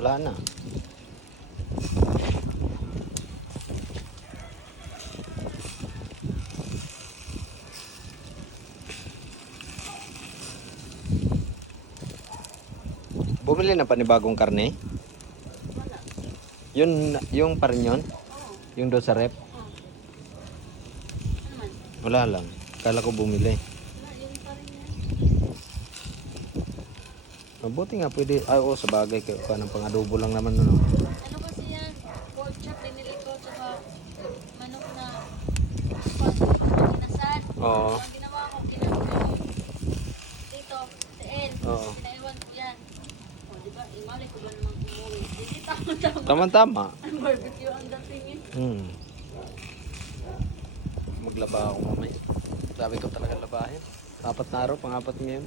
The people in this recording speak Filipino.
Wala na. Bumili na panibagong karne? Wala. Yung pa rin yun? Oo. Yung doon sa rep? Oo. Ano man? Wala lang. Kala ko bumili. Wala, yun pa rin yan. Mabuti nga pwede. Ay, oo, sa bagay. Kaya ng pang-adobo lang naman. Ano. Ano kasi yan? Pork chop, binili ko, tsaka manok na kinasad. Oo. So, ang ginawa ko, kinakain dito, sa El. Oo. Pinaiwan ko yan. O, diba? Imali ko ba namang umuwi? Hindi tama-tama. Tama-tama. Ang barbecue ang dating eh. Maglaba ako mamaya. Sabi ko talaga labahin. 4 na araw, pang-4 ngayon.